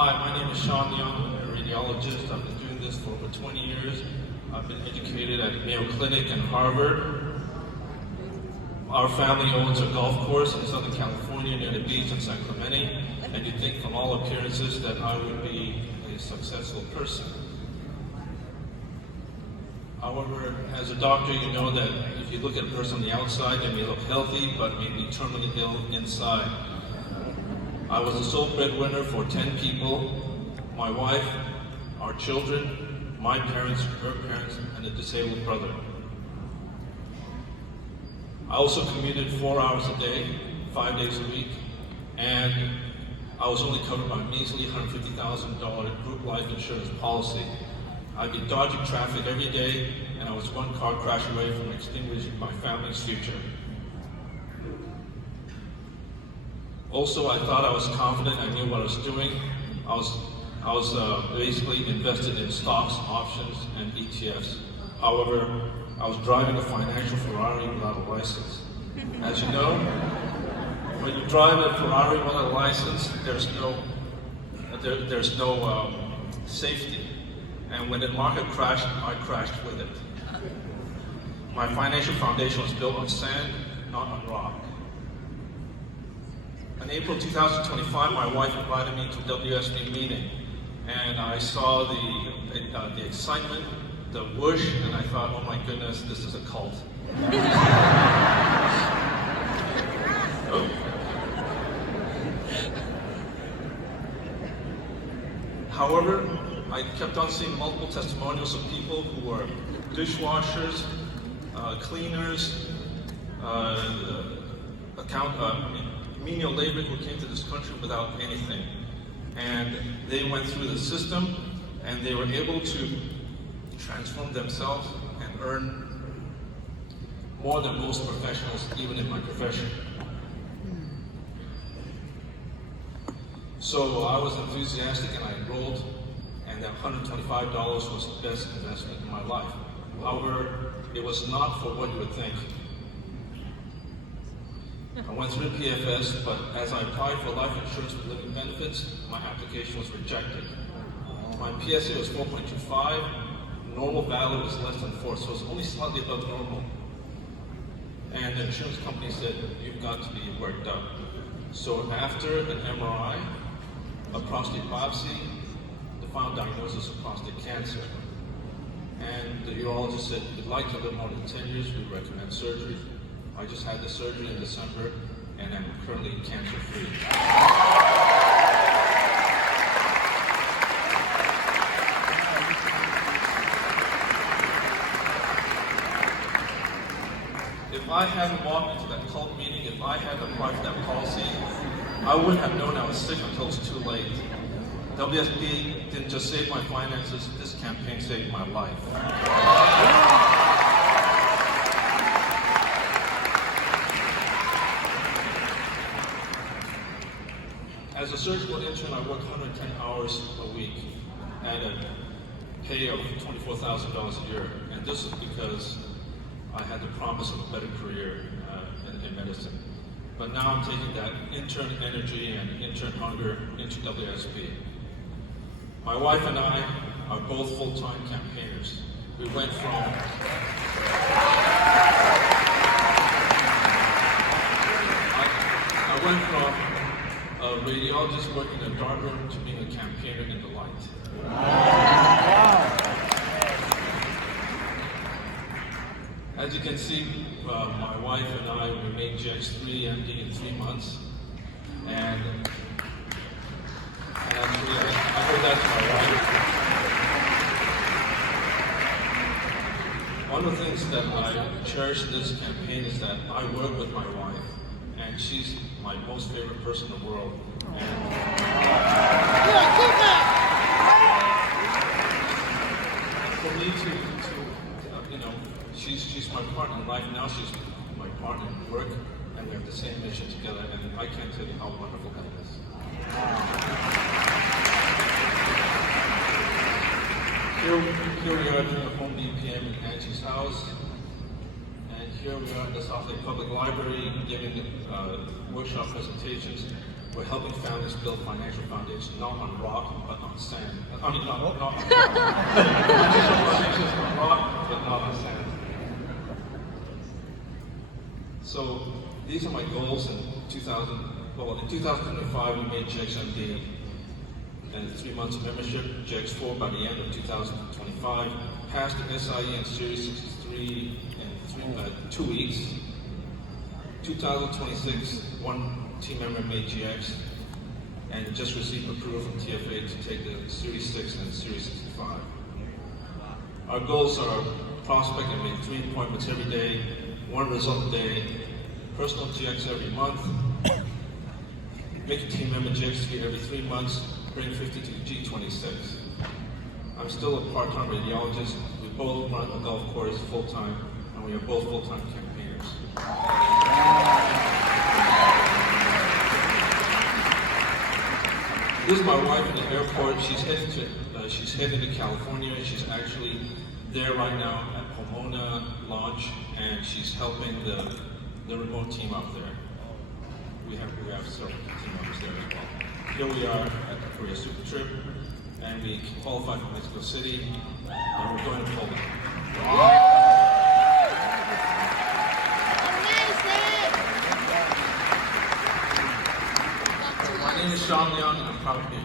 Hi, my name is Sean Leong. I'm a radiologist. I've been doing this for over 20 years. I've been educated at Mayo Clinic and Harvard. Our family owns a golf course in Southern California near the beach in San Clemente, and you'd think from all appearances that I would be a successful person. However, as a doctor, you know that if you look at a person on the outside, they may look healthy, but may be terminally ill inside. I was the sole breadwinner for 10 people, my wife, our children, my parents, her parents, and a disabled brother. I also commuted 4 hours a day, 5 days a week, and I was only covered by a measly $150,000 group life insurance policy. I'd be dodging traffic every day, and I was one car crash away from extinguishing my family's future. Also, I thought I was confident, I knew what I was doing. I was basically invested in stocks, options, and ETFs. However, I was driving a financial Ferrari without a license. As you know, when you drive a Ferrari without a license, there's no safety. And when the market crashed, I crashed with it. My financial foundation was built on sand, not on rock. In April 2025, my wife invited me to a WSB meeting, and I saw the excitement, the whoosh, and I thought, oh my goodness, this is a cult. However, I kept on seeing multiple testimonials of people who were dishwashers, cleaners, menial labor who came to this country without anything. And they went through the system, and they were able to transform themselves and earn more than most professionals, even in my profession. So I was enthusiastic and I enrolled, and that $125 was the best investment in my life. However, it was not for what you would think. I went through the PFS, but as I applied for life insurance with living benefits, my application was rejected. My PSA was 4.25, normal value was less than 4, so it's only slightly above normal. And the insurance company said, you've got to be worked up. So after an MRI, a prostate biopsy, the final diagnosis of prostate cancer. And the urologist said, if you'd like to live more than 10 years, we recommend surgery. I just had the surgery in December, and I'm currently cancer-free. If I hadn't walked into that cult meeting, if I hadn't applied for that policy, I wouldn't have known I was sick until it was too late. WSB didn't just save my finances, this campaign saved my life. As a surgical intern, I worked 110 hours a week at a pay of $24,000 a year. And this is because I had the promise of a better career in medicine. But now I'm taking that intern energy and intern hunger into WSB. My wife and I are both full-time campaigners. We went from I went from a radiologist working in a darkroom to being a campaigner in the light. Wow. As you can see, my wife and I, we made GX3MD in 3 months, and actually I heard that to my wife. One of the things that I cherish in this campaign is that I work with my wife, and she's my most favorite person in the world. And for me to you know, she's my partner in life. Now she's my partner in work, and we have the same mission together. And I can't tell you how wonderful that is. Here we are doing a home DPM in Angie's house. And here we are at the South Lake Public Library giving workshop presentations We're helping families build financial foundations, not on rock, but on sand. I mean, not on rock. Financial foundations on rock, but not on sand. So these are my goals in 2025 we made JXMD and 3 months of membership, JX4 by the end of 2025, passed the SIE and Series 63 in 2 weeks. 2026, one team member made GX and just received approval from TFA to take the Series 6 and Series 65. Our goals are prospect and make 3 appointments every day, 1 result a day, personal GX every month, make a team member GX3 every 3 months, bring 50 to G26. I'm still a part-time radiologist. We both run a golf course full-time, and we are both full-time campaigners. This is my wife in the airport. She's heading to California. She's actually there right now at Pomona launch, and she's helping the remote team out there. We have several team members there as well. Here we are at the Korea Super Trip, and we qualified for Mexico City, and we're going to Poland. My name is Sean Leong, and I'm proud to be